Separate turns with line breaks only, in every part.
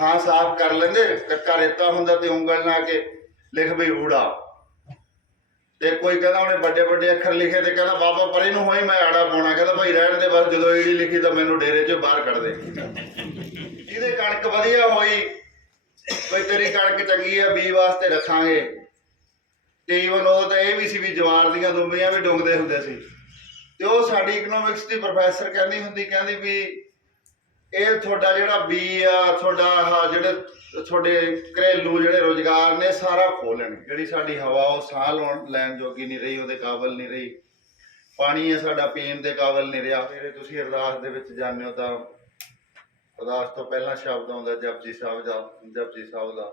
ਥਾਂ ਸਾਫ਼ ਕਰ ਲੈਂਦੇ ਕੱਕਾ ਰੇਤਾ ਹੁੰਦਾ ਤੇ ਉਂਗਲ ਨਾਲ ਕੇ ਲਿਖ ਬਈ ਊੜਾ ਤੇ ਕੋਈ ਕਹਿੰਦਾ ਉਹਨੇ ਵੱਡੇ ਵੱਡੇ ਅੱਖਰ ਲਿਖੇ ਤੇ ਕਹਿੰਦਾ, ਬਾਬਾ, ਪਰੇ ਨੂੰ ਹੋਈ ਮੈਂ ਆੜਾ ਪਾਉਣਾ। ਕਹਿੰਦਾ, ਭਾਈ, ਰਹਿਣ ਦੇ ਬਸ, ਜਦੋਂ ਈੜੀ ਲਿਖੀ ਤਾਂ ਮੈਨੂੰ ਡੇਰੇ 'ਚੋਂ ਬਾਹਰ ਕੱਢ ਦੇ। ਜਿਹਦੇ ਕਣਕ ਵਧੀਆ ਹੋਈ ਕੋਈ ਤੇਰੀ ਕਣਕ ਚੰਗੀ ਆ ਬੀ ਵਾਸਤੇ ਰੱਖਾਂਗੇ। ਤੇ ਈਵਨ ਉਹ ਤਾਂ ਇਹ ਵੀ ਸੀ ਵੀ ਜਵਾਰ ਦੀਆਂ ਦੁੰਬੀਆਂ ਵੀ ਡੁੰਗਦੇ ਹੁੰਦੇ ਸੀ। ਤੇ ਉਹ ਸਾਡੀ ਇਕਨੋਮਿਕਸ ਦੀ ਪ੍ਰੋਫੈਸਰ ਕਹਿੰਦੀ ਹੁੰਦੀ, ਕਹਿੰਦੀ ਵੀ ਇਹ ਤੁਹਾਡਾ ਜਿਹੜਾ ਬੀ ਆ, ਤੁਹਾਡਾ ਆਹ ਜਿਹੜੇ ਤੁਹਾਡੇ ਘਰੇਲੂ ਜਿਹੜੇ ਰੋਜ਼ਗਾਰ ਨੇ, ਸਾਰਾ ਖੋਲਣ ਜਿਹੜੀ ਸਾਡੀ ਹਵਾ ਉਹ ਸਾਹ ਲਾਉਣ, ਲੈਣ ਜੋਗੀ ਨਹੀਂ ਰਹੀ, ਉਹਦੇ ਕਾਬਲ ਨਹੀਂ ਰਹੀ। ਪਾਣੀ ਹੈ ਸਾਡਾ ਪੀਣ ਦੇ ਕਾਬਲ ਨਹੀਂ ਰਿਹਾ। ਫਿਰ ਤੁਸੀਂ ਅਰਦਾਸ ਦੇ ਵਿੱਚ ਜਾਂਦੇ ਹੋ ਤਾਂ ਅਰਦਾਸ ਤੋਂ ਪਹਿਲਾਂ ਸ਼ਬਦ ਆਉਂਦਾ ਜਪਜੀ ਸਾਹਿਬ ਦਾ ਜਪਜੀ ਸਾਹਿਬ ਦਾ।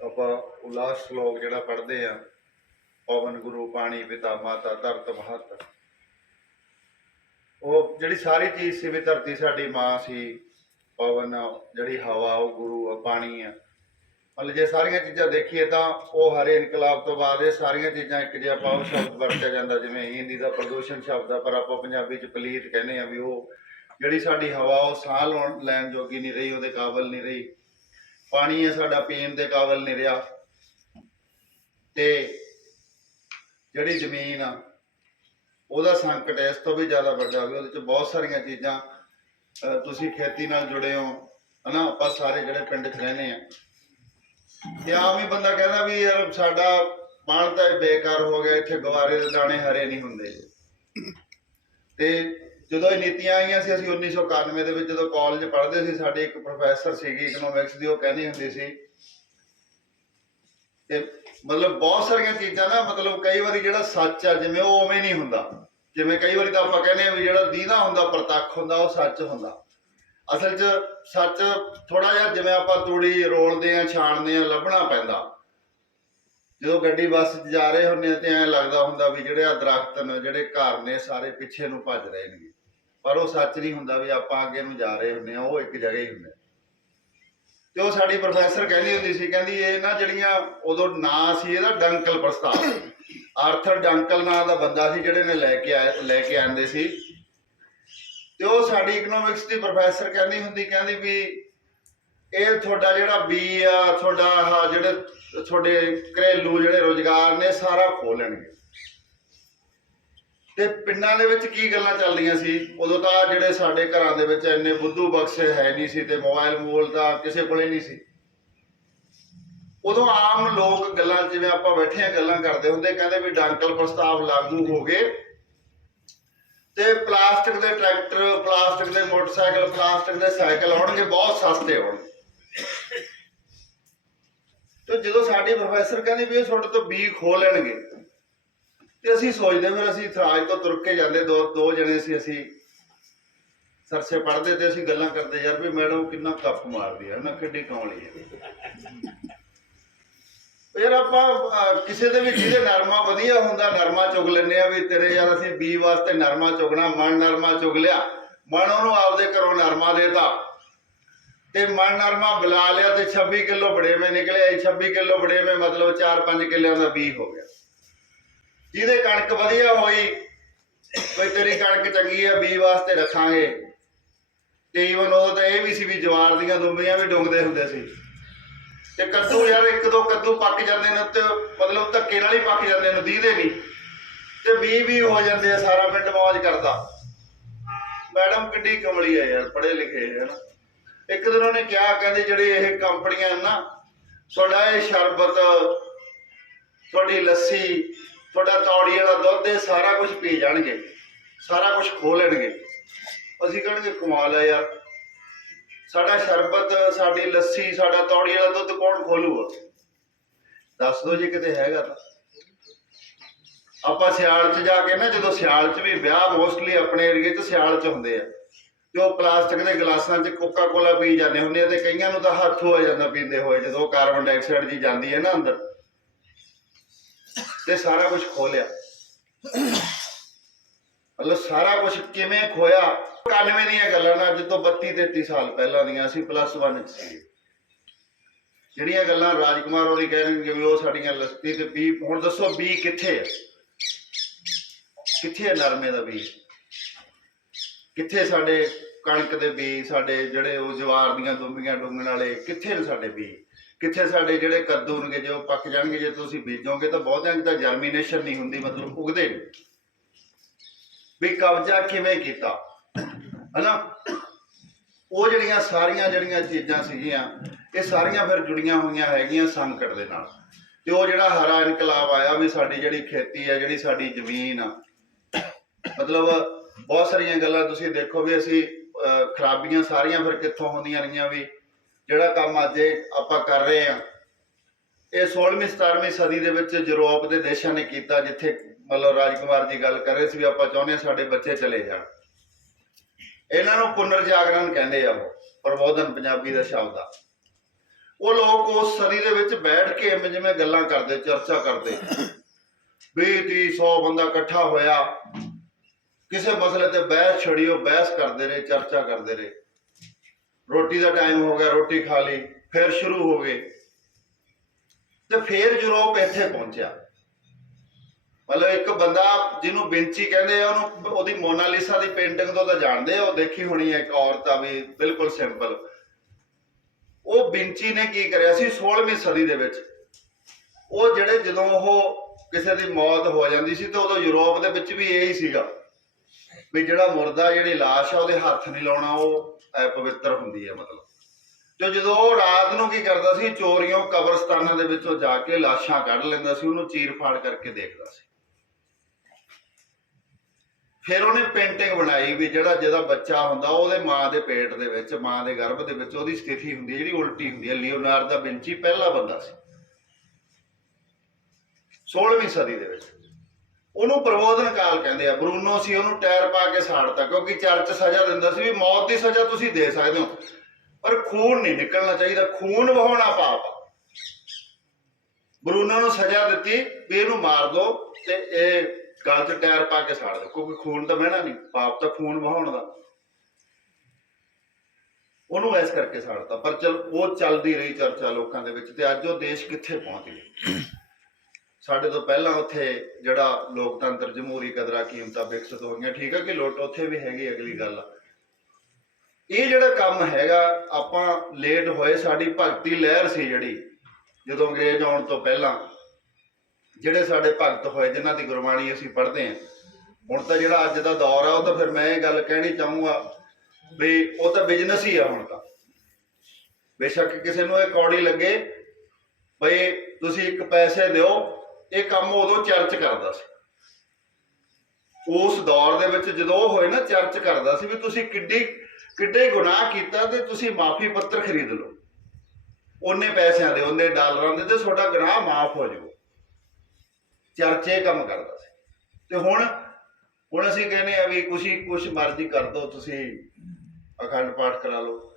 ਆਪਾਂ ਉਲਾਸ ਸ਼ਲੋਕ ਜਿਹੜਾ ਪੜ੍ਹਦੇ ਆ, ਪਵਨ ਗੁਰੂ, ਪਾਣੀ ਪਿਤਾ, ਮਾਤਾ, ਧਰਤ, ਮਹਤ। ਉਹ ਜਿਹੜੀ ਸਾਰੀ ਚੀਜ਼ ਸੀ ਵੀ ਧਰਤੀ ਸਾਡੀ ਮਾਂ ਸੀ, ਪਵਨ, ਜਿਹੜੀ ਹਵਾ, ਉਹ ਗੁਰੂ ਆ ਪਾਣੀ ਆ। ਮਤਲਬ ਜੇ ਸਾਰੀਆਂ ਚੀਜ਼ਾਂ ਦੇਖੀਏ ਤਾਂ ਉਹ ਹਰੇ ਇਨਕਲਾਬ ਤੋਂ ਬਾਅਦ ਇਹ ਸਾਰੀਆਂ ਚੀਜ਼ਾਂ ਇੱਕ ਜੇ ਆਪਾਂ ਉਹ ਸ਼ਬਦ ਵਰਤਿਆ ਜਾਂਦਾ, ਜਿਵੇਂ ਹਿੰਦੀ ਦਾ ਪ੍ਰਦੂਸ਼ਣ ਸ਼ਬਦ ਆ, ਪਰ ਆਪਾਂ ਪੰਜਾਬੀ ਚ ਪਲੀਤ ਕਹਿੰਦੇ ਆ ਵੀ ਉਹ ਜਿਹੜੀ ਸਾਡੀ ਹਵਾ, ਉਹ ਸਾਹ ਲਾਉਣ, ਲੈਣ ਜੋਗੀ ਨਹੀਂ ਰਹੀ, ਉਹਦੇ ਕਾਬਲ ਨਹੀਂ ਰਹੀ। ਪਾਣੀ ਆ ਸਾਡਾ, ਪੀਣ ਦੇ ਕਾਬਲ ਨਹੀਂ ਰਿਹਾ। ਤੇ ਜਿਹੜੀ ਜ਼ਮੀਨ ਆ ਉਹਦਾ ਸੰਕਟ ਇਸ ਤੋਂ ਵੀ ਜ਼ਿਆਦਾ ਵੱਡਾ ਵੀ ਉਹਦੇ ਚ ਬਹੁਤ ਸਾਰੀਆਂ ਚੀਜ਼ਾਂ ਤੁਸੀਂ ਖੇਤੀ ਨਾਲ ਜੁੜੇ ਹੋ, ਹਨਾ, ਆਪਾਂ ਸਾਰੇ ਜਿਹੜੇ ਪਿੰਡ 'ਚ ਰਹਿੰਦੇ ਆ ਤੇ ਆਮ ਹੀ ਬੰਦਾ ਕਹਿੰਦਾ ਵੀ ਯਾਰ ਸਾਡਾ ਪਾਣ ਤਾਂ ਬੇਕਾਰ ਹੋ ਗਿਆ, ਇੱਥੇ ਗਵਾਰੇ ਦੇ ਦਾਣੇ ਹਰੇ ਨਹੀਂ ਹੁੰਦੇ। ਤੇ ਜਦੋਂ ਇਹ ਨੀਤੀਆਂ ਆਈਆਂ ਸੀ, ਅਸੀਂ 1991 ਦੇ ਵਿੱਚ ਜਦੋਂ ਕਾਲਜ ਪੜ੍ਹਦੇ ਸੀ, ਸਾਡੇ ਇੱਕ ਪ੍ਰੋਫੈਸਰ ਸੀਗੀ ਇਕਨੋਮਿਕਸ ਦੀ, ਉਹ ਕਹਿੰਦੀ ਹੁੰਦੀ ਸੀ ਤੇ ਮਤਲਬ ਬਹੁਤ ਸਾਰੀਆਂ ਚੀਜ਼ਾਂ ਨਾ, ਮਤਲਬ ਕਈ ਵਾਰੀ ਜਿਹੜਾ ਸੱਚ ਆ, ਜਿਵੇਂ ਉਹ ਉਵੇਂ ਨਹੀਂ ਹੁੰਦਾ। ਜਿਵੇਂ ਕਈ ਵਾਰੀ ਤਾਂ ਆਪਾਂ ਕਹਿੰਦੇ ਆ ਵੀ ਜਿਹੜਾ ਦੀਨਾ ਹੁੰਦਾ, ਪ੍ਰਤੱਖ ਹੁੰਦਾ, ਉਹ ਸੱਚ ਹੁੰਦਾ। ਅਸਲ 'ਚ ਸੱਚ ਥੋੜਾ ਜਿਹਾ ਜਿਵੇਂ ਆਪਾਂ ਤੂੜੀ ਰੋਲਦੇ ਆ, ਛਾਣਦੇ ਆ, ਲੱਭਣਾ ਪੈਂਦਾ। ਜਦੋਂ ਗੱਡੀ ਬੱਸ 'ਚ ਜਾ ਰਹੇ ਹੁੰਦੇ ਆ, ਤੇ ਐਂ ਲੱਗਦਾ ਹੁੰਦਾ ਵੀ ਜਿਹੜੇ ਆ ਦਰਖਤ ਨੇ, ਜਿਹੜੇ ਘਰ ਨੇ, ਸਾਰੇ ਪਿੱਛੇ ਨੂੰ ਭੱਜ ਰਹੇ ਨੇ ਪਰ ਉਹ ਸੱਚ ਨਹੀਂ ਹੁੰਦਾ ਵੀ ਆਪਾਂ ਅੱਗੇ ਨੂੰ ਜਾ ਰਹੇ ਹੁੰਦੇ ਆ, ਉਹ ਇੱਕ ਜਗ੍ਹਾ ਹੀ ਹੁੰਦੇ ਆ। ਤੇ ਉਹ ਸਾਡੀ ਪ੍ਰੋਫੈਸਰ ਕਹਿੰਦੀ ਹੁੰਦੀ ਸੀ, ਕਹਿੰਦੀ ਇਹ ਨਾ ਜਿਹੜੀਆਂ ਉਦੋਂ ਨਾਂ ਸੀ, ਇਹਦਾ ਡੰਕਲ ਪ੍ਰਸਤਾਵ ਆਰਥਰ ਡੰਕਲ ਨਾਂ ਦਾ ਬੰਦਾ ਸੀ ਜਿਹੜੇ ਨੇ ਲੈ ਕੇ ਆਏ, ਲੈ ਕੇ ਆਂਦੇ ਸੀ। ਤੇ ਉਹ ਸਾਡੀ ਇਕਨੋਮਿਕਸ ਦੀ ਪ੍ਰੋਫੈਸਰ ਕਹਿੰਦੀ ਹੁੰਦੀ, ਕਹਿੰਦੀ ਵੀ ਇਹ ਤੁਹਾਡਾ ਜਿਹੜਾ ਬੀ ਆ, ਤੁਹਾਡਾ ਜਿਹੜੇ ਤੁਹਾਡੇ ਘਰੇਲੂ ਜਿਹੜੇ ਰੋਜ਼ਗਾਰ ਨੇ ਸਾਰਾ ਖੋਲਣਗੇ ਤੇ ਪਿੰਡਾਂ ਦੇ ਵਿੱਚ ਕੀ ਗੱਲਾਂ ਚੱਲਦੀਆਂ ਸੀ? ਉਦੋਂ ਤਾਂ ਜਿਹੜੇ ਸਾਡੇ ਘਰਾਂ ਦੇ ਵਿੱਚ ਇੰਨੇ ਬੁੱਧੂ ਬਖਸ਼ੇ ਹੈ ਨਹੀਂ ਸੀ ਤੇ ਮੋਬਾਈਲ ਮੋਲ ਤਾਂ ਕਿਸੇ ਕੋਲੇ ਨਹੀਂ ਸੀ। ਉਦੋਂ ਆਮ ਲੋਕ ਗੱਲਾਂ, ਜਿਵੇਂ ਆਪਾਂ ਬੈਠੇ ਆ ਗੱਲਾਂ ਕਰਦੇ ਹੁੰਦੇ, ਕਹਿੰਦੇ ਵੀ ਡਾਂਕਲ ਪ੍ਰਸਤਾਵ ਲਾਗੂ ਹੋ ਗਏ। ਤੇ ਪਲਾਸਟਿਕ ਦੇ ਟਰੈਕਟਰ, ਪਲਾਸਟਿਕ ਦੇ ਮੋਟਰਸਾਈਕਲ, ਪਲਾਸਟਿਕ ਦੇ ਸਾਈਕਲ ਆਉਣਗੇ, ਬਹੁਤ ਸਸਤੇ ਹੋਣਗੇ ਤੇ ਜਦੋਂ ਸਾਡੇ ਪ੍ਰੋਫੈਸਰ ਕਹਿੰਦੇ ਵੀ ਇਹ ਤੁਹਾਡੇ ਤੋਂ ਬੀ ਖੋ ਲੈਣਗੇ ਤੇ ਅਸੀਂ ਸੋਚਦੇ ਫਿਰ ਅਸੀਂ ਇਤਰਾਜ ਤੋਂ ਤੁਰ ਕੇ ਜਾਂਦੇ, ਦੋ ਦੋ ਜਣੇ ਸੀ ਅਸੀਂ ਸਰਸੇ ਪੜਦੇ ਤੇ ਅਸੀਂ ਗੱਲਾਂ ਕਰਦੇ, ਯਾਰ ਵੀ ਮੈਡਮ ਕਿੰਨਾ ਕੱਪ ਮਾਰਦੀ ਹੈ ਨਾ ਕਿੱਡੀ ਕੌਲੀ ਹੈ ਯਾਰ ਆਪਾਂ ਕਿਸੇ ਦੇ ਵੀ ਜਿਹਦੇ ਨਰਮਾ ਵਧੀਆ ਹੁੰਦਾ, ਨਰਮਾ ਚੁਗ ਲੈਂਦੇ ਆ ਵੀ ਤੇਰੇ ਯਾਰ ਅਸੀਂ ਬੀ ਵਾਸਤੇ ਨਰਮਾ ਚੁਗਣਾ, ਮਨ ਨਰਮਾ ਚੁਗ ਲਿਆ, ਮਨ ਉਹਨੂੰ ਆਪਦੇ ਘਰੋਂ ਨਰਮਾ ਦੇਤਾ। ਤੇ ਮਨ ਨਰਮਾ ਬੁਲਾ ਲਿਆ ਤੇ 26 ਕਿਲੋ ਬੜੇਵੇਂ ਨਿਕਲੇ 26 ਕਿਲੋ ਬੜੇਵੇਂ ਮਤਲਬ 4-5 ਕਿੱਲਿਆਂ ਦਾ ਬੀ ਹੋ ਗਿਆ। ਜਿਹਦੇ ਕਣਕ ਵਧੀਆ ਹੋਈ ਕੋਈ ਤੇਰੀ ਕਣਕ ਚੰਗੀ ਆ ਬੀ ਵਾਸਤੇ ਰੱਖਾਂਗੇ। ਤੇ ਈਵਨ ਉਹ ਤਾਂ ਇਹ ਵੀ ਸੀ ਵੀ ਜਵਾਰ ਦੀਆਂ ਦੁੰਬੀਆਂ ਵੀ ਡੁੰਗਦੇ ਹੁੰਦੇ ਸੀ। ਤੇ ਕੱਦੂ ਯਾਰ ਇੱਕ ਦੋ ਕੱਦੂ ਪੱਕ ਜਾਂਦੇ ਨੇ ਤੇ ਮਤਲਬ ਧੱਕੇ ਨਾਲ ਹੀ ਪੱਕ ਜਾਂਦੇ ਨੇ, ਦੀਦੇ ਨਹੀਂ। ਤੇ ਬੀ ਵੀ ਹੋ ਜਾਂਦੇ ਆ, ਸਾਰਾ ਪਿੰਡ ਮौज ਕਰਦਾ। ਮੈਡਮ ਕਿੱਡੀ ਕਮਲੀ ਆ ਯਾਰ, ਪੜ੍ਹੇ ਲਿਖੇ ਹੈ ਨਾ ਇੱਕ ਦਿਨ ਉਹਨੇ ਕਿਹਾ, ਕਹਿੰਦੇ ਜਿਹੜੇ ਇਹ ਕੰਪਨੀਆਂ ਨੇ ਨਾ, ਤੁਹਾਡਾ ਇਹ ਸ਼ਰਬਤ, ਤੁਹਾਡੀ ਲੱਸੀ ਤੁਹਾਡਾ ਤੌੜੀ ਵਾਲਾ ਦੁੱਧ ਇਹ ਸਾਰਾ ਕੁਝ ਪੀ ਜਾਣਗੇ। ਸਾਰਾ ਕੁਝ ਖੋ ਲੈਣਗੇ। ਅਸੀਂ ਕਹਾਂਗੇ ਕਮਾਲ ਹੈ ਯਾਰ। ਸਾਡਾ ਸ਼ਰਬਤ, ਸਾਡੀ ਲੱਸੀ, ਸਾਡਾ ਤੌੜੀ ਵਾਲਾ ਦੁੱਧ ਕੌਣ ਖੋਲੂਗਾ? ਦੱਸ ਦਿਓ ਜੇ, ਕਿਤੇ ਹੈਗਾ ਤਾਂ। ਆਪਾਂ ਸਿਆਲ 'ਚ ਜਾ ਕੇ ਨਾ, ਜਦੋਂ ਸਿਆਲ 'ਚ ਵੀ ਵਿਆਹ ਮੋਸਟਲੀ ਆਪਣੇ ਏਰੀਏ 'ਚ ਸਿਆਲ 'ਚ ਹੁੰਦੇ ਆ। ਤੇ ਉਹ ਪਲਾਸਟਿਕ ਦੇ ਗਲਾਸਾਂ 'ਚ ਕੋਕਾ ਕੋਲਾ ਪੀ ਜਾਂਦੇ ਹੁੰਦੇ ਆ ਤੇ ਕਈਆਂ ਨੂੰ ਤਾਂ ਹੱਥ ਹੋ ਜਾਂਦਾ ਪੀਂਦੇ ਹੋਏ, ਜਦੋਂ ਕਾਰਬਨ ਡਾਈਆਕਸਾਈਡ ਜੀ ਜਾਂਦੀ ਹੈ ਨਾ ਅੰਦਰ। ਤੇ ਸਾਰਾ ਕੁਝ ਖੋਲਿਆ ਮਤਲਬ ਸਾਰਾ ਕੁਝ ਕਿਵੇਂ ਖੋਇਆ 91 ਦੀਆਂ ਗੱਲਾਂ ਨਾ ਅੱਜ ਤੋਂ 32 33 ਸਾਲ ਪਹਿਲਾਂ ਦੀਆਂ, ਅਸੀਂ ਪਲੱਸ 1 ਚ ਸੀ ਜਿਹੜੀਆਂ ਗੱਲਾਂ ਰਾਜਕੁਮਾਰ ਹੋਰੀ ਕਹਿਣਗੇ ਵੀ ਉਹ ਸਾਡੀਆਂ ਲਸਤੀ ਤੇ ਬੀ, ਹੁਣ ਦੱਸੋ ਬੀ ਕਿੱਥੇ ਹੈ ਕਿੱਥੇ ਹੈ ਨਰਮੇ ਦਾ ਬੀ? ਕਿੱਥੇ ਸਾਡੇ ਕਣਕ ਦੇ ਬੀਜ ਸਾਡੇ ਜਿਹੜੇ ਉਹ ਜਵਾਰ ਦੀਆਂ ਦੁੰਬੀਆਂ ਡੁੰਗਣ ਵਾਲੇ, ਕਿੱਥੇ ਨੇ ਸਾਡੇ ਬੀਜ ਕਿੱਥੇ ਸਾਡੇ ਜਿਹੜੇ ਕੱਦੂ ਨੇਗੇ ਉਹ ਪੱਕ ਜਾਣਗੇ ਜੇ ਤੁਸੀਂ ਬੀਜੋਗੇ ਤਾਂ ਬਹੁਤਿਆਂ ਦੀ ਤਾਂ ਜਰਮੀਨੇਸ਼ਨ ਨਹੀਂ ਹੁੰਦੀ ਮਤਲਬ ਉਗਦੇ ਨਹੀਂ। ਵੀ ਕਬਜ਼ਾ ਕਿਵੇਂ ਕੀਤਾ? ਹਨਾ? ਉਹ ਜਿਹੜੀਆਂ ਸਾਰੀਆਂ ਜਿਹੜੀਆਂ ਚੀਜ਼ਾਂ ਸੀਗੀਆਂ ਇਹ ਸਾਰੀਆਂ ਫਿਰ ਜੁੜੀਆਂ ਹੋਈਆਂ ਹੈਗੀਆਂ ਸੰਕਟ ਦੇ ਨਾਲ। ਤੇ ਉਹ ਜਿਹੜਾ ਹਰਾ ਇਨਕਲਾਬ ਆਇਆ ਵੀ ਸਾਡੀ ਜਿਹੜੀ ਖੇਤੀ ਹੈ ਜਿਹੜੀ ਸਾਡੀ ਜ਼ਮੀਨ ਆ ਮਤਲਬ ਬਹੁਤ ਸਾਰੀਆਂ ਗੱਲਾਂ ਤੁਸੀਂ ਦੇਖੋ ਵੀ ਅਸੀਂ ਅਹ, ਖਰਾਬੀਆਂ ਸਾਰੀਆਂ ਫਿਰ ਕਿੱਥੋਂ ਹੁੰਦੀਆਂ ਰਹੀਆਂ ਵੀ ਜਿਹੜਾ ਕੰਮ ਅੱਜ ਆਪਾਂ ਕਰ ਰਹੇ ਆ ਇਹ 16ਵੀਂ 17ਵੀਂ ਸਦੀ ਦੇ ਵਿੱਚ ਯੂਰਪ ਦੇ ਦੇਸ਼ਾਂ ਨੇ ਕੀਤਾ, ਜਿੱਥੇ ਮਤਲਬ ਰਾਜਕੁਮਾਰ ਜੀ ਗੱਲ ਕਰ ਰਹੇ ਸੀ ਵੀ ਆਪਾਂ ਚਾਹੁੰਦੇ ਹਾਂ ਸਾਡੇ ਬੱਚੇ ਚਲੇ ਜਾਣ। ਇਹਨਾਂ ਨੂੰ ਪੁਨਰ ਜਾਗਰਣ ਕਹਿੰਦੇ ਆ ਉਹ, ਪ੍ਰਬੋਧਨ ਪੰਜਾਬੀ ਦਾ ਸ਼ਬਦ ਆ। ਉਹ ਲੋਕ ਉਸ ਸਦੀ ਦੇ ਵਿੱਚ ਬੈਠ ਕੇ ਐਵੇਂ ਜਿਵੇਂ ਗੱਲਾਂ ਕਰਦੇ, ਚਰਚਾ ਕਰਦੇ। 20 30 100 ਬੰਦਾ ਇਕੱਠਾ ਹੋਇਆ, ਕਿਸੇ ਮਸਲੇ ਤੇ ਬਹਿਸ ਛੜੀ ਉਹ ਬਹਿਸ ਕਰਦੇ ਰਹੇ, ਚਰਚਾ ਕਰਦੇ ਰਹੇ। ਰੋਟੀ ਦਾ ਟਾਈਮ ਹੋ ਗਿਆ, ਰੋਟੀ ਖਾ ਲਈ, ਫਿਰ ਸ਼ੁਰੂ ਹੋ ਗਏ। ਤੇ ਫਿਰ ਯੂਰਪ ਇੱਥੇ ਪਹੁੰਚਿਆ। ਮਤਲਬ ਇੱਕ ਬੰਦਾ ਜਿਹਨੂੰ ਵਿੰਚੀ ਕਹਿੰਦੇ ਆ, ਉਹਨੂੰ ਉਹਦੀ ਮੋਨਾਲੀਸਾ ਦੀ ਪੇਂਟਿੰਗ ਤੋਂ ਤਾਂ ਜਾਣਦੇ ਆ, ਉਹ ਦੇਖੀ ਹੋਣੀ ਹੈ ਇੱਕ ਔਰਤ ਆ ਵੀ ਬਿਲਕੁਲ ਸਿੰਪਲ ਉਹ ਵਿੰਚੀ ਨੇ ਕੀ ਕਰਿਆ ਸੀ 16ਵੀਂ ਸਦੀ ਦੇ ਵਿੱਚ। ਉਹ ਜਿਹੜੇ ਜਦੋਂ ਉਹ ਕਿਸੇ ਦੀ ਮੌਤ ਹੋ ਜਾਂਦੀ ਸੀ, ਤੇ ਉਦੋਂ ਯੂਰਪ ਦੇ ਵਿੱਚ ਵੀ ਇਹ ਹੀ ਸੀਗਾ। ਵੀ ਜਿਹੜਾ ਮੁਰਦਾ ਜਿਹੜੀ ਲਾਸ਼ ਆ, ਉਹਦੇ ਹੱਥ ਨਹੀਂ ਲਾਉਣਾ, ਉਹ ਅਪਵਿੱਤਰ ਹੁੰਦੀ ਹੈ ਮਤਲਬ। ਤੇ ਜਦੋਂ ਉਹ ਰਾਤ ਨੂੰ ਕੀ ਕਰਦਾ ਸੀ ਚੋਰੀਆਂ ਕਬਰਸਤਾਨਾਂ ਦੇ ਵਿੱਚੋਂ ਜਾ ਕੇ ਲਾਸ਼ਾਂ ਕੱਢ ਲੈਂਦਾ ਸੀ, ਉਹਨੂੰ ਚੀਰ ਫਾੜ ਕਰਕੇ ਦੇਖਦਾ ਸੀ। ਫਿਰ ਉਹਨੇ ਪੇਂਟਿੰਗ ਬਣਾਈ ਵੀ ਜਿਹੜਾ ਜਿਹਦਾ ਬੱਚਾ ਹੁੰਦਾ, ਉਹਦੇ ਮਾਂ ਦੇ ਪੇਟ ਦੇ ਵਿੱਚ, ਮਾਂ ਦੇ ਗਰਭ ਦੇ ਵਿੱਚ ਉਹਦੀ ਸਥਿਤੀ ਹੁੰਦੀ ਜਿਹੜੀ ਉਲਟੀ ਹੁੰਦੀ ਹੈ। ਲਿਓਨਾਰਡ ਦਾ ਵਿੰਚੀ ਪਹਿਲਾ ਬੰਦਾ ਸੀ। 16ਵੀਂ ਸਦੀ ਦੇ ਵਿੱਚ। ਉਹਨੂੰ ਪ੍ਰਬੋਧਨ ਕਾਲ ਕਹਿੰਦੇ ਆ। ਬਰੂਨੋ ਸੀ ਉਹਨੂੰ ਟਾਇਰ ਪਾ ਕੇ ਸਾੜਤਾ, ਕਿਉਂਕਿ ਚਰਚ ਸਜ਼ਾ ਦਿੰਦਾ ਸੀ ਵੀ ਮੌਤ ਦੀ ਸਜ਼ਾ ਤੁਸੀਂ ਦੇ ਸਕਦੇ ਹੋ। ਪਰ ਖੂਨ ਨਹੀਂ ਨਿਕਲਣਾ ਚਾਹੀਦਾ, ਖੂਨ ਵਹਾਉਣਾ ਪਾਪ। ਬਰੂਨੋ ਨੂੰ ਸਜ਼ਾ ਦਿੱਤੀ ਵੀ ਇਹਨੂੰ ਮਾਰ ਦਿਓ ਤੇ ਇਹ ਗਲ 'ਚ ਟਾਇਰ ਪਾ ਕੇ ਸਾੜ ਦਿਓ ਕਿਉਂਕਿ ਖੂਨ ਤਾਂ ਬਹਿਣਾ ਨਹੀਂ, ਪਾਪ ਤਾਂ ਖੂਨ ਵਹਾਉਣ ਦਾ। ਉਹਨੂੰ ਐਸ ਕਰਕੇ ਸਾੜਤਾ, ਪਰ ਚਲ, ਉਹ ਚੱਲਦੀ ਰਹੀ ਚਰਚਾ ਲੋਕਾਂ ਦੇ ਵਿੱਚ ਤੇ ਅੱਜ ਉਹ ਦੇਸ਼ ਕਿੱਥੇ ਪਹੁੰਚ ਗਿਆ ਸਾਡੇ ਤੋਂ ਪਹਿਲਾਂ ਉੱਥੇ ਜਿਹੜਾ ਲੋਕਤੰਤਰ ਜਮਹੂਰੀ ਕਦਰਾਂ ਕੀਮਤਾਂ ਵਿਕਸਿਤ ਹੋਈਆਂ, ਠੀਕ ਹੈ ਕਿ ਲੁੱਟ ਉੱਥੇ ਵੀ ਹੈਗੀ ਅਗਲੀ ਗੱਲ ਆ। ਇਹ ਜਿਹੜਾ ਕੰਮ ਹੈਗਾ, ਆਪਾਂ ਲੇਟ ਹੋਏ, ਸਾਡੀ ਭਗਤੀ ਲਹਿਰ ਸੀ ਜਿਹੜੀ, ਜਦੋਂ ਅੰਗਰੇਜ਼ ਆਉਣ ਤੋਂ ਪਹਿਲਾਂ, ਜਿਹੜੇ ਸਾਡੇ ਭਗਤ ਹੋਏ, ਜਿਨ੍ਹਾਂ ਦੀ ਗੁਰਬਾਣੀ ਅਸੀਂ ਪੜ੍ਹਦੇ ਹਾਂ। ਹੁਣ ਤਾਂ ਜਿਹੜਾ ਅੱਜ ਦਾ ਦੌਰ ਆ, ਉਹ ਤਾਂ ਫਿਰ ਮੈਂ ਇਹ ਗੱਲ ਕਹਿਣੀ ਚਾਹੂੰਗਾ ਵੀ ਉਹ ਤਾਂ ਬਿਜ਼ਨਸ ਹੀ ਆ ਹੁਣ ਤਾਂ। ਬੇਸ਼ੱਕ ਕਿਸੇ ਨੂੰ ਇਹ ਕੌੜੀ ਲੱਗੇ ਬਈ ਤੁਸੀਂ ਇੱਕ ਪੈਸੇ ਦਿਓ ਇਹ ਕੰਮ ਉਦੋਂ ਚਰਚ ਕਰਦਾ ਸੀ। ਉਸ ਦੌਰ ਦੇ ਵਿੱਚ ਜਦੋਂ ਉਹ ਹੋਏ ਨਾ, ਚਰਚ ਕਰਦਾ ਸੀ ਵੀ ਤੁਸੀਂ ਕਿੱਡੀ, ਕਿੱਡੇ ਗੁਨਾਹ ਕੀਤਾ ਤੇ ਤੁਸੀਂ ਮਾਫੀ ਪੱਤਰ ਖਰੀਦ ਲਓ। ਉਹਨੇ ਪੈਸਿਆਂ ਦੇ, ਉਹਨੇ ਡਾਲਰਾਂ ਦੇ ਤੇ ਤੁਹਾਡਾ ਗੁਨਾਹ ਮਾਫ ਹੋ ਜਾਊ। ਚਰਚ ਕੰਮ ਕਰਦਾ ਸੀ। ਤੇ ਹੁਣ ਹੁਣ ਅਸੀਂ ਕਹਿੰਦੇ ਆ ਵੀ ਕੁਛ ਕੁਛ ਮਰਜ਼ੀ ਕਰ ਦੋ, ਤੁਸੀਂ ਅਖੰਡ ਪਾਠ ਕਰਾ ਲਓ।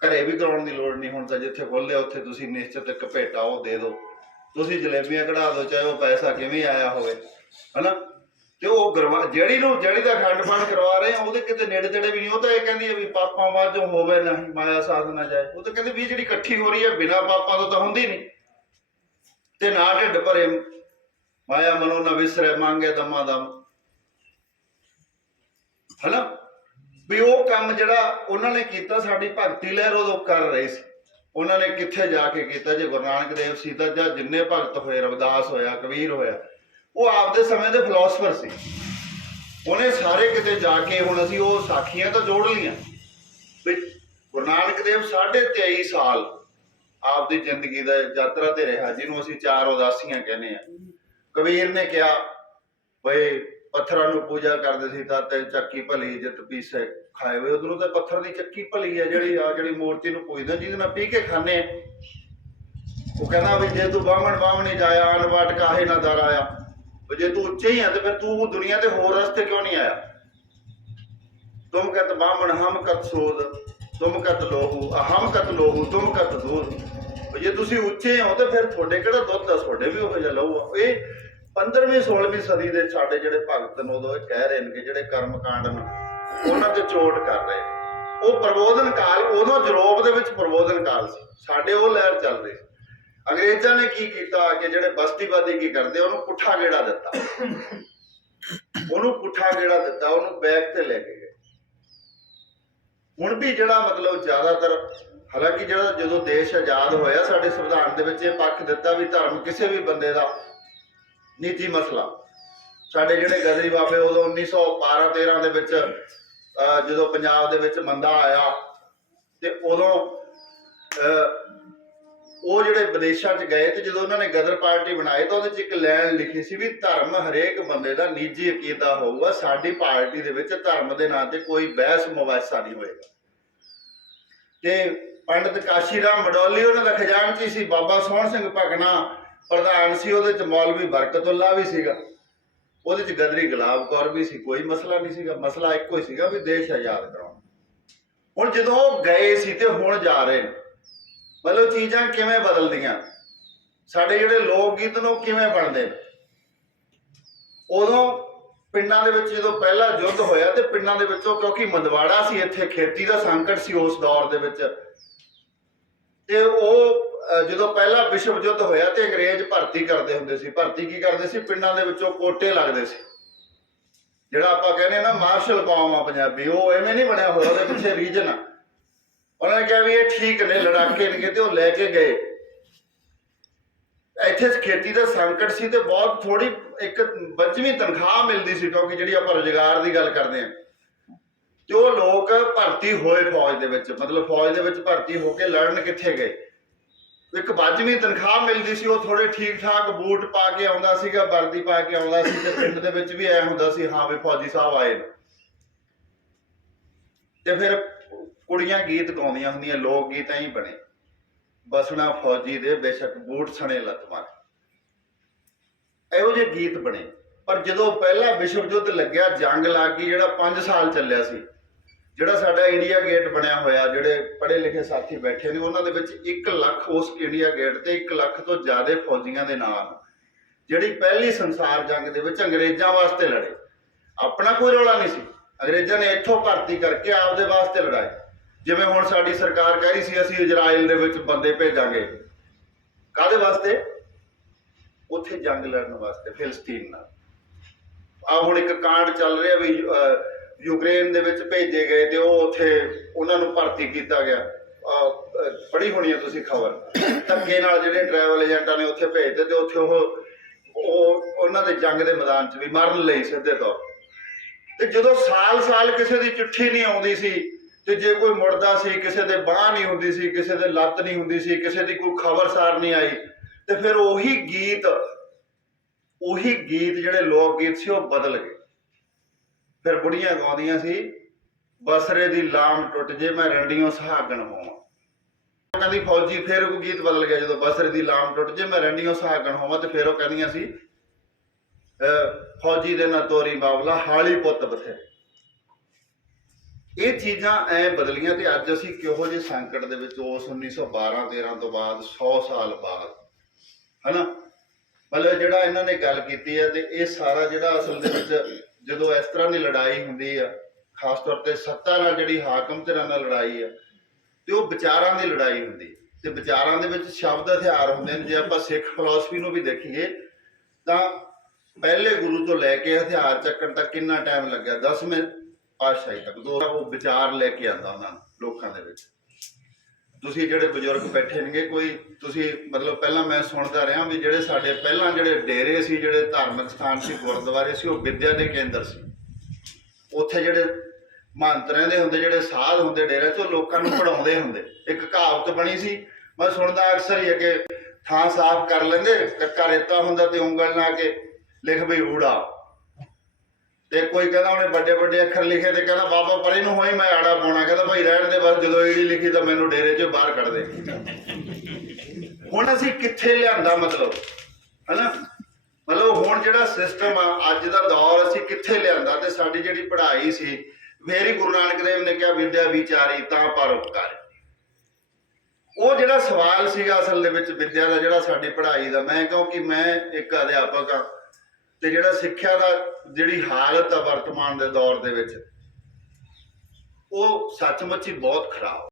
ਘਰੇ ਵੀ ਕਰਾਉਣ ਦੀ ਲੋੜ ਨਹੀਂ, ਹੁਣ ਤਾਂ ਜਿੱਥੇ ਖੋਲਿਆ ਉੱਥੇ ਤੁਸੀਂ ਨਿਸ਼ਚਿਤ ਇੱਕ ਭੇਟਾ ਉਹ ਦੇ ਦਿਓ ਤੁਸੀਂ ਜਲੇਬੀਆਂ ਕਢਾ ਦਿਓ, ਚਾਹੇ ਉਹ ਪੈਸਾ ਕਿਵੇਂ ਆਇਆ ਹੋਵੇ, ਹਨਾ? ਤੇ ਉਹ ਗਰਵਾ ਜਿਹੜੀ ਨੂੰ, ਜਿਹੜੀ ਦਾ ਖੰਡ ਪਾਠ ਕਰਵਾ ਰਹੇ ਆ, ਉਹਦੇ ਕਿਤੇ ਨੇੜੇ ਤੇੜੇ ਵੀ ਨਹੀਂ। ਉਹ ਤਾਂ ਇਹ ਕਹਿੰਦੀ ਹੈ ਵੀ ਪਾਪਾਂ ਵਾਜੋਂ ਹੋਵੇ ਨਹੀਂ, ਮਾਇਆ ਸਾਧ ਨਾ ਜਾਏ। ਉਹ ਤਾਂ ਕਹਿੰਦੇ ਵੀ ਜਿਹੜੀ ਇਕੱਠੀ ਹੋ ਰਹੀ ਹੈ ਬਿਨਾ ਪਾਪਾਂ ਤੋਂ ਤਾਂ ਹੁੰਦੀ ਨਹੀਂ। ਤੇ ਨਾ ਢਿੱਡ ਭਰੇ, ਮਾਇਆ ਮਨੋ ਨਾ ਵਿਸਰੇ, ਮੰਗੇ ਦਮਾ ਦਮ। ਹਨਾ? ਵੀ ਉਹ ਕੰਮ ਜਿਹੜਾ ਉਹਨਾਂ ਨੇ ਕੀਤਾ, ਸਾਡੀ ਭਗਤੀ ਲਹਿਰ ਉਦੋਂ ਕਰ ਰਹੇ ਸੀ। ਉਹਨਾਂ ਨੇ ਕਿੱਥੇ ਜਾ ਕੇ ਕੀਤਾ ਜੇ ਗੁਰੂ ਨਾਨਕ ਦੇਵ ਸੀ ਤਾਂ ਜਾਂ ਜਿੰਨੇ ਭਗਤ ਹੋਏ, ਰਵਿਦਾਸ ਹੋਇਆ, ਕਬੀਰ ਹੋਇਆ, ਉਹ ਆਪਦੇ ਸਮੇਂ ਦੇ ਫਿਲਾਸਫਰ ਸੀ। ਉਹਨੇ ਸਾਰੇ ਕਿਤੇ ਜਾ ਕੇ ਹੁਣ ਅਸੀਂ ਉਹ ਸਾਖੀਆਂ ਤਾਂ ਜੋੜ ਲੀਆਂ ਵੀ ਗੁਰੂ ਨਾਨਕ ਦੇਵ 23.5 ਸਾਲ ਆਪਦੀ ਜ਼ਿੰਦਗੀ ਦਾ ਯਾਤਰਾ ਤੇ ਰਿਹਾ, ਜਿਹਨੂੰ ਅਸੀਂ ਚਾਰ ਉਦਾਸੀਆਂ ਕਹਿੰਦੇ ਆ ਕਬੀਰ ਨੇ ਕਿਹਾ, ਬਈ ਪੱਥਰਾਂ ਨੂੰ ਪੂਜਾ ਕਰਦੇ ਸੀ ਤਾਂ ਤੇ ਚੱਕੀ ਭਲੀ ਜਿੱਤ ਪੀਸੇ ਖਾਏ ਹੋਏ। ਉਧਰੋਂ ਤਾਂ ਪੱਥਰ ਦੀ ਚੱਕੀ ਭਲੀ ਆ ਜਿਹੜੀ ਆ ਜਿਹੜੀ ਮੂਰਤੀ ਨੂੰ ਪੂਜਦੇ ਜਿਹਦੇ ਨਾਲ ਪੀ ਕੇ ਖਾਣੇ ਉਹ ਕਹਿੰਦਾ ਵੀ ਜੇ ਤੂੰ ਬਾਹਮਣ ਬਾਹਮਣੀ ਜਾਇਆ ਅਨਵਾਟ ਕਾਹੇ ਨਾ ਦਰ ਆਇਆ। ਵੀ ਜੇ ਤੂੰ ਉੱਚੇ ਹੀ ਆ ਤੇ ਫਿਰ ਤੂੰ ਦੁਨੀਆ ਦੇ ਹੋਰ ਰਸਤੇ ਕਿਉਂ ਨਹੀਂ ਆਇਆ? ਤੁਮ ਕਤ ਬਾਹਮਣ, ਹਮ ਕਤ ਸੋਧ, ਤੁਮ ਕਤ ਲੋਹੂ, ਅਹਮ ਕਤ ਲੋਹੂ, ਤੁਮ ਕਤ ਦੂਧ। ਜੇ ਤੁਸੀਂ ਉੱਚੇ ਹੋ ਤੇ ਫਿਰ ਤੁਹਾਡੇ ਕਿਹੜਾ ਦੁੱਧ ਆ? ਤੁਹਾਡੇ ਵੀ ਉਹ ਜਿਹਾ ਲਹੂ ਆ। ਇਹ 15ਵੀਂ 16ਵੀਂ ਸਦੀ ਦੇ ਸਾਡੇ ਜਿਹੜੇ ਭਗਤ ਨੇ ਉਦੋਂ ਇਹ ਕਹਿ ਰਹੇ ਨੇ ਕਿ ਜਿਹੜੇ ਕਰਮ ਕਾਂਡ ਨੇ, ਉਹਨਾਂ ਤੇ ਚੋਟ ਕਰ ਰਹੇ ਉਹ ਪ੍ਰਬੋਧਨ ਕਾਲ, ਉਦੋਂ ਯੂਰਪ ਦੇ ਵਿੱਚ ਪ੍ਰਬੋਧਨ ਕਾਲ ਸੀ। ਸਾਡੇ ਉਹ ਲਹਿਰ ਚੱਲ ਰਹੀ ਅੰਗਰੇਜ਼ਾਂ ਨੇ ਕੀ ਕੀਤਾ ਕਿ ਜਿਹੜੇ ਬਸਤੀਵਾਦੀ ਕੀ ਕਰਦੇ, ਉਹਨੂੰ ਪੁੱਠਾ ਗੇੜਾ ਦਿੱਤਾ। ਉਹਨੂੰ ਪੁੱਠਾ ਗੇੜਾ ਦਿੱਤਾ, ਉਹਨੂੰ ਬੈਕ ਤੇ ਲੈ ਕੇ ਗਏ। ਹੁਣ ਵੀ ਜਿਹੜਾ ਮਤਲਬ ਜ਼ਿਆਦਾਤਰ, ਹਾਲਾਂਕਿ ਜਿਹੜਾ ਜਦੋਂ ਦੇਸ਼ ਆਜ਼ਾਦ ਹੋਇਆ, ਸਾਡੇ ਸੰਵਿਧਾਨ ਦੇ ਵਿੱਚ ਇਹ ਪੱਖ ਦਿੱਤਾ ਵੀ ਧਰਮ ਕਿਸੇ ਵੀ ਬੰਦੇ ਦਾ ਨੀਤੀ ਮਸਲਾ। ਸਾਡੇ ਜਿਹੜੇ ਗਦਰੀ ਬਾਬੇ ਉਦੋਂ 1912 13 ਦੇ ਵਿੱਚ ਜਦੋਂ ਪੰਜਾਬ ਦੇ ਵਿੱਚ ਮੰਦਾ ਆਇਆ ਤੇ ਉਦੋਂ ਅਹ, ਉਹ ਜਿਹੜੇ ਵਿਦੇਸ਼ਾਂ 'ਚ ਗਏ ਤੇ ਜਦੋਂ ਉਹਨਾਂ ਨੇ ਗਦਰ ਪਾਰਟੀ ਬਣਾਈ ਤਾਂ ਉਹਦੇ 'ਚ ਇੱਕ ਲਾਈਨ ਲਿਖੀ ਸੀ ਵੀ ਧਰਮ ਹਰੇਕ ਬੰਦੇ ਦਾ ਨਿੱਜੀ ਅਕੀਦਾ ਹੋਊਗਾ ਸਾਡੀ ਪਾਰਟੀ ਦੇ ਵਿੱਚ ਧਰਮ ਦੇ ਨਾਂ ਤੇ ਕੋਈ ਬਹਿਸ ਮੁਬਾਸਾ ਨਹੀਂ ਹੋਏਗਾ। ਤੇ ਪੰਡਿਤ ਕਾਸ਼ੀ ਰਾਮ ਮਡੋਲੀ ਉਹਨਾਂ ਦਾ ਖਜ਼ਾਨਚੀ ਸੀ ਬਾਬਾ ਸੋਹਣ ਸਿੰਘ ਭਗਨਾ ਪ੍ਰਧਾਨ ਸੀ, ਉਹਦੇ 'ਚ ਮੌਲਵੀ ਬਰਕਤੁੱਲਾ ਵੀ ਸੀਗਾ। ਉਹਦੇ 'ਚ ਗਦਰੀ ਗੁਲਾਬ ਕੌਰ ਵੀ ਸੀ, ਕੋਈ ਮਸਲਾ ਨਹੀਂ ਸੀਗਾ। ਮਸਲਾ ਇੱਕੋ ਹੀ ਸੀਗਾ ਵੀ ਦੇਸ਼ ਆਜ਼ਾਦ ਕਰਾਉਣਾ। ਹੁਣ ਜਦੋਂ ਉਹ ਗਏ ਸੀ ਤੇ ਹੁਣ ਜਾ ਰਹੇ ਨੇ, ਮਤਲਬ ਚੀਜ਼ਾਂ ਕਿਵੇਂ ਬਦਲਦੀਆਂ? ਸਾਡੇ ਜਿਹੜੇ ਲੋਕ ਗੀਤ ਨੂੰ ਕਿਵੇਂ ਬਣਦੇ ਨੇ? ਉਦੋਂ ਪਿੰਡਾਂ ਦੇ ਵਿੱਚ ਜਦੋਂ ਪਹਿਲਾ ਯੁੱਧ ਹੋਇਆ ਤੇ ਪਿੰਡਾਂ ਦੇ ਵਿੱਚੋਂ ਕਿਉਂਕਿ ਮੰਦਵਾੜਾ ਸੀ, ਇੱਥੇ ਖੇਤੀ ਦਾ ਸੰਕਟ ਸੀ ਉਸ ਦੌਰ ਦੇ ਵਿੱਚ। ਤੇ ਉਹ ਜਦੋਂ ਪਹਿਲਾ ਵਿਸ਼ਵ ਯੁੱਧ ਹੋਇਆ ਤੇ ਅੰਗਰੇਜ਼ ਭਰਤੀ ਕਰਦੇ ਹੁੰਦੇ ਸੀ। ਭਰਤੀ ਕੀ ਕਰਦੇ ਸੀ? ਪਿੰਡਾਂ ਦੇ ਵਿੱਚੋਂ ਕੋਟੇ ਲੱਗਦੇ ਸੀ। ਜਿਹੜਾ ਆਪਾਂ ਕਹਿੰਦੇ ਨਾ, ਮਾਰਸ਼ਲ ਕੌਮ ਆ ਪੰਜਾਬੀ, ਉਹ ਐਵੇਂ ਨਹੀਂ ਬਣਿਆ ਹੋਇਆ, ਉਹਦੇ ਪਿੱਛੇ ਰੀਜਨ ਆ। ਉਹਨਾਂ ਨੇ ਕਿਹਾ ਵੀ ਇਹ ਠੀਕ ਨੇ, ਲੜਾਕੇ ਨੇ ਤੇ ਉਹ ਲੈ ਕੇ ਗਏ। ਇੱਥੇ ਖੇਤੀ ਦਾ ਸੰਕਟ ਸੀ ਤੇ ਬਹੁਤ ਥੋੜੀ ਇੱਕ ਪੰਜਵੀਂ ਤਨਖਾਹ ਮਿਲਦੀ ਸੀ, ਕਿਉਂਕਿ ਜਿਹੜੀ ਆਪਾਂ ਰੁਜ਼ਗਾਰ ਦੀ ਗੱਲ ਕਰਦੇ ਹਾਂ। ਤੇ ਉਹ ਲੋਕ ਭਰਤੀ ਹੋਏ ਫੌਜ ਦੇ ਵਿੱਚ, ਮਤਲਬ ਫੌਜ ਦੇ ਵਿੱਚ ਭਰਤੀ ਹੋ ਕੇ ਲੜਨ ਕਿੱਥੇ ਗਏ? ਇੱਕ ਪੰਜਵੀਂ ਤਨਖਾਹ ਮਿਲਦੀ ਸੀ, ਉਹ ਥੋੜੇ ਠੀਕ ਠਾਕ ਬੂਟ ਪਾ ਕੇ ਆਉਂਦਾ ਸੀਗਾ, ਵਰਦੀ ਪਾ ਕੇ ਆਉਂਦਾ ਸੀ ਤੇ ਪਿੰਡ ਦੇ ਵਿੱਚ ਵੀ ਐ ਹੁੰਦਾ ਸੀ, ਹਾਂ ਵੀ ਫੌਜੀ ਸਾਹਿਬ ਆਏ ਨੇ। ਤੇ ਫਿਰ ਕੁੜੀਆਂ ਗੀਤ ਗਾਉਂਦੀਆਂ ਹੁੰਦੀਆਂ, ਲੋਕ ਗੀਤ ਐਂ ਹੀ ਬਣੇ। ਬਸਣਾ ਫੌਜੀ ਦੇ ਬੇਸ਼ੱਕ ਬੂਟ ਸਣੇ ਲੱਤ ਮਾਰ। ਇਹੋ ਜਿਹੇ ਗੀਤ ਬਣੇ। ਪਰ ਜਦੋਂ ਪਹਿਲਾ ਵਿਸ਼ਵ ਯੁੱਧ ਲੱਗਿਆ, ਜੰਗ ਲੱਗ ਗਈ, ਜਿਹੜਾ 5 ਸਾਲ ਚੱਲਿਆ ਸੀ ਜਿਹੜਾ ਸਾਡਾ ਇੰਡੀਆ ਗੇਟ ਬਣਿਆ ਹੋਇਆ, ਜਿਹੜੇ ਪੜ੍ਹੇ ਲਿਖੇ ਸਾਥੀ ਬੈਠੇ ਨੇ, ਉਹਨਾਂ ਦੇ ਵਿੱਚ 1 ਲੱਖ ਉਸ ਇੰਡੀਆ ਗੇਟ ਤੇ 1 ਲੱਖ ਤੋਂ ਜ਼ਿਆਦਾ ਫੌਜੀਆਂ ਦੇ ਨਾਮ ਜਿਹੜੀ ਪਹਿਲੀ ਸੰਸਾਰ ਜੰਗ ਦੇ ਵਿੱਚ ਅੰਗਰੇਜ਼ਾਂ ਵਾਸਤੇ ਲੜੇ। ਆਪਣਾ ਕੋਈ ਰੌਲਾ ਨਹੀਂ ਸੀ। ਅੰਗਰੇਜ਼ਾਂ ਨੇ ਇੱਥੋਂ ਭਰਤੀ ਕਰਕੇ ਆਪਦੇ ਵਾਸਤੇ ਲੜਾਏ। ਜਿਵੇਂ ਹੁਣ ਸਾਡੀ ਸਰਕਾਰ ਕਹਿ ਰਹੀ ਸੀ, ਅਸੀਂ ਇਜ਼ਰਾਈਲ ਦੇ ਵਿੱਚ ਬੰਦੇ ਭੇਜਾਂਗੇ। ਕਾਦੇ ਵਾਸਤੇ? ਉੱਥੇ ਜੰਗ ਲੜਨ ਵਾਸਤੇ, ਫਿਲਸਤੀਨ ਨਾਲ। ਆ ਹੁਣ ਇੱਕ ਕਾਂਡ ਚੱਲ ਰਿਹਾ ਵੀ ਯੂਕਰੇਨ ਦੇ ਵਿੱਚ ਭੇਜੇ ਗਏ ਤੇ ਉਹ ਉੱਥੇ ਉਹਨਾਂ ਨੂੰ ਭਰਤੀ ਕੀਤਾ ਗਿਆ। ਅਹ, ਹੋਣੀ ਹੈ ਤੁਸੀਂ ਖਬਰ? ਧੱਕੇ ਨਾਲ ਜਿਹੜੇ ਟਰੈਵਲ ਏਜੰਟਾਂ ਨੇ ਉੱਥੇ ਭੇਜਦੇ ਤੇ ਉੱਥੇ ਉਹ ਉਹ ਉਹਨਾਂ ਦੇ ਜੰਗ ਦੇ ਮੈਦਾਨ 'ਚ ਵੀ ਮਰਨ ਲਈ ਸਿੱਧੇ ਤੌਰ ਤੇ ਜਦੋਂ ਸਾਲ-ਸਾਲ ਕਿਸੇ ਦੀ ਚਿੱਠੀ ਨਹੀਂ ਆਉਂਦੀ ਸੀ ਤੇ ਜੇ ਕੋਈ ਮੁੜਦਾ ਸੀ ਕਿਸੇ ਦੇ ਬਾਹ ਨਹੀਂ ਹੁੰਦੀ ਸੀ ਕਿਸੇ ਦੇ ਲੱਤ ਨਹੀਂ ਹੁੰਦੀ ਸੀ ਕਿਸੇ ਦੀ ਕੋਈ ਖਬਰਸਾਰ ਨਹੀਂ ਆਈ ਤੇ ਫਿਰ ਉਹੀ ਗੀਤ ਉਹੀ ਗੀਤ ਜਿਹੜੇ ਲੋਕ ਗੀਤ ਸੀ ਉਹ ਬਦਲ ਗਏ। ਫਿਰ ਬੁੜੀਆਂ ਗਾਉਂਦੀਆਂ ਸੀ, ਬਸਰੇ ਦੀ ਲਾਮ ਟੁੱਟ ਜੇ, ਮੈਂ ਰੰਡੀਆਂ ਸੁਹਾਗਣ ਹੋਵਾਂ। ਕਹਿੰਦੀ ਫੌਜੀ ਫਿਰ ਉਹ ਗੀਤ ਬਦਲ ਗਿਆ, ਜਦੋਂ ਬਸਰੇ ਦੀ ਲਾਮ ਟੁੱਟ ਜੇ, ਮੈਂ ਰੰਡੀਆਂ ਸੁਹਾਗਣ ਹੋਵਾਂ ਤੇ ਫਿਰ ਉਹ ਕਹਿੰਦੀਆਂ ਸੀ ਫੌਜੀ ਦੇ ਨਾ ਤੋਰੀ ਬਾਬਲਾ, ਹਾਲੀ ਪੁੱਤ ਬਥੇਰੇ। ਇਹ ਚੀਜ਼ਾਂ ਐ ਬਦਲੀਆਂ ਤੇ ਅੱਜ ਅਸੀਂ ਕਿਹੋ ਜਿਹੇ ਸੰਕਟ ਦੇ ਵਿੱਚ ਉਸ 1912 13 ਤੋਂ ਬਾਅਦ 100 ਸਾਲ ਬਾਅਦ, ਹਨਾ? ਮਤਲਬ ਜਿਹੜਾ ਇਹਨਾਂ ਨੇ ਗੱਲ ਕੀਤੀ ਹੈ ਤੇ ਇਹ ਸਾਰਾ ਜਿਹੜਾ ਅਸਲ ਦੇ ਵਿੱਚ ਜਦੋਂ ਇਸ ਤਰ੍ਹਾਂ ਦੀ ਲੜਾਈ ਹੁੰਦੀ ਆ, ਖਾਸ ਤੌਰ ਤੇ ਸੱਤਾ ਨਾਲ ਜਿਹੜੀ ਹਾਕਮ ਧਿਰਾਂ ਨਾਲ ਲੜਾਈ ਆ, ਤੇ ਉਹ ਵਿਚਾਰਾਂ ਦੀ ਲੜਾਈ ਹੁੰਦੀ ਤੇ ਵਿਚਾਰਾਂ ਦੇ ਵਿੱਚ ਸ਼ਬਦ ਹਥਿਆਰ ਹੁੰਦੇ ਨੇ, ਜੇ ਆਪਾਂ ਸਿੱਖ ਫਿਲਾਸਫੀ ਨੂੰ ਵੀ ਦੇਖੀਏ, ਤਾਂ ਪਹਿਲੇ ਗੁਰੂ ਤੋਂ ਲੈ ਕੇ ਹਥਿਆਰ ਚੱਕਣ ਤੱਕ ਕਿੰਨਾ ਟਾਈਮ ਲੱਗਿਆ? 10ਵੇਂ ਪਾਤਸ਼ਾਹੀ ਤੱਕ, ਦੋ ਉਹ ਵਿਚਾਰ ਲੈ ਕੇ ਆਂਦਾ ਉਹਨਾਂ ਲੋਕਾਂ ਦੇ ਵਿੱਚ। ਤੁਸੀਂ ਜਿਹੜੇ ਬਜ਼ੁਰਗ ਬੈਠੇ ਨੇਗੇ, ਕੋਈ ਤੁਸੀਂ ਮਤਲਬ ਪਹਿਲਾਂ ਮੈਂ ਸੁਣਦਾ ਰਿਹਾ ਵੀ ਜਿਹੜੇ ਸਾਡੇ ਪਹਿਲਾਂ ਜਿਹੜੇ ਡੇਰੇ ਸੀ, ਜਿਹੜੇ ਧਾਰਮਿਕ ਸਥਾਨ ਸੀ, ਗੁਰਦੁਆਰੇ ਸੀ, ਉਹ ਵਿੱਦਿਆ ਦੇ ਕੇਂਦਰ ਸੀ। ਉੱਥੇ ਜਿਹੜੇ ਮਹੰਤ ਰਹਿੰਦੇ ਹੁੰਦੇ, ਜਿਹੜੇ ਸਾਧ ਹੁੰਦੇ ਡੇਰੇ 'ਚ, ਉਹ ਲੋਕਾਂ ਨੂੰ ਪੜਾਉਂਦੇ ਹੁੰਦੇ। ਇੱਕ ਕਹਾਵਤ ਬਣੀ ਸੀ, ਮੈਂ ਸੁਣਦਾ ਅਕਸਰ ਹੀ ਹੈ ਕਿ ਥਾਂ ਸਾਫ਼ ਕਰ ਲੈਂਦੇ ਕੱਕਾ ਰੇਤਾ ਹੁੰਦਾ ਤੇ ਉਂਗਲ ਨਾਲ ਕੇ ਲਿਖ ਬਈ ਊੜਾ। ਤੇ ਕੋਈ ਕਹਿੰਦਾ ਉਹਨੇ ਵੱਡੇ ਵੱਡੇ ਅੱਖਰ ਲਿਖੇ ਤੇ ਕਹਿੰਦਾ, ਬਾਬਾ, ਪਰੇ ਨੂੰ ਹੋਈ ਮੈਂ ਆੜਾ ਪਾਉਣਾ। ਕਹਿੰਦਾ, ਭਾਈ, ਰਹਿਣ ਦੇ ਬਸ ਜਦੋਂ ਈੜੀ ਲਿਖੀ ਤਾਂ ਮੈਨੂੰ ਡੇਰੇ 'ਚੋਂ ਬਾਹਰ ਕੱਢ ਦੇ। ਹੁਣ ਅਸੀਂ ਕਿੱਥੇ ਲਿਆਂਦਾ ਮਤਲਬ? ਹਨਾ? ਮਤਲਬ ਹੁਣ ਜਿਹੜਾ ਸਿਸਟਮ ਆ, ਅੱਜ ਦਾ ਦੌਰ ਅਸੀਂ ਕਿੱਥੇ ਲਿਆਂਦਾ? ਤੇ ਸਾਡੀ ਜਿਹੜੀ ਪੜ੍ਹਾਈ ਸੀ ਮੇਰੀ ਗੁਰੂ ਨਾਨਕ ਦੇਵ ਨੇ ਕਿਹਾ, ਵਿਦਿਆ ਵਿਚਾਰੀ, ਤਾਂ ਪਰਉਪਕਾਰੀ ਉਹ ਜਿਹੜਾ ਸਵਾਲ ਸੀਗਾ ਅਸਲ ਦੇ ਵਿੱਚ ਵਿਦਿਆ ਦਾ, ਜਿਹੜਾ ਸਾਡੀ ਪੜ੍ਹਾਈ ਦਾ, ਮੈਂ ਕਿਉਂਕਿ ਮੈਂ ਇੱਕ ਅਧਿਆਪਕ ਆ। ਤੇ ਜਿਹੜਾ ਸਿੱਖਿਆ ਦਾ ਜਿਹੜੀ ਹਾਲਤ ਆ ਵਰਤਮਾਨ ਦੇ ਦੌਰ ਦੇ ਵਿੱਚ, ਉਹ ਸੱਚਮੁੱਚ ਹੀ ਬਹੁਤ ਖਰਾਬ।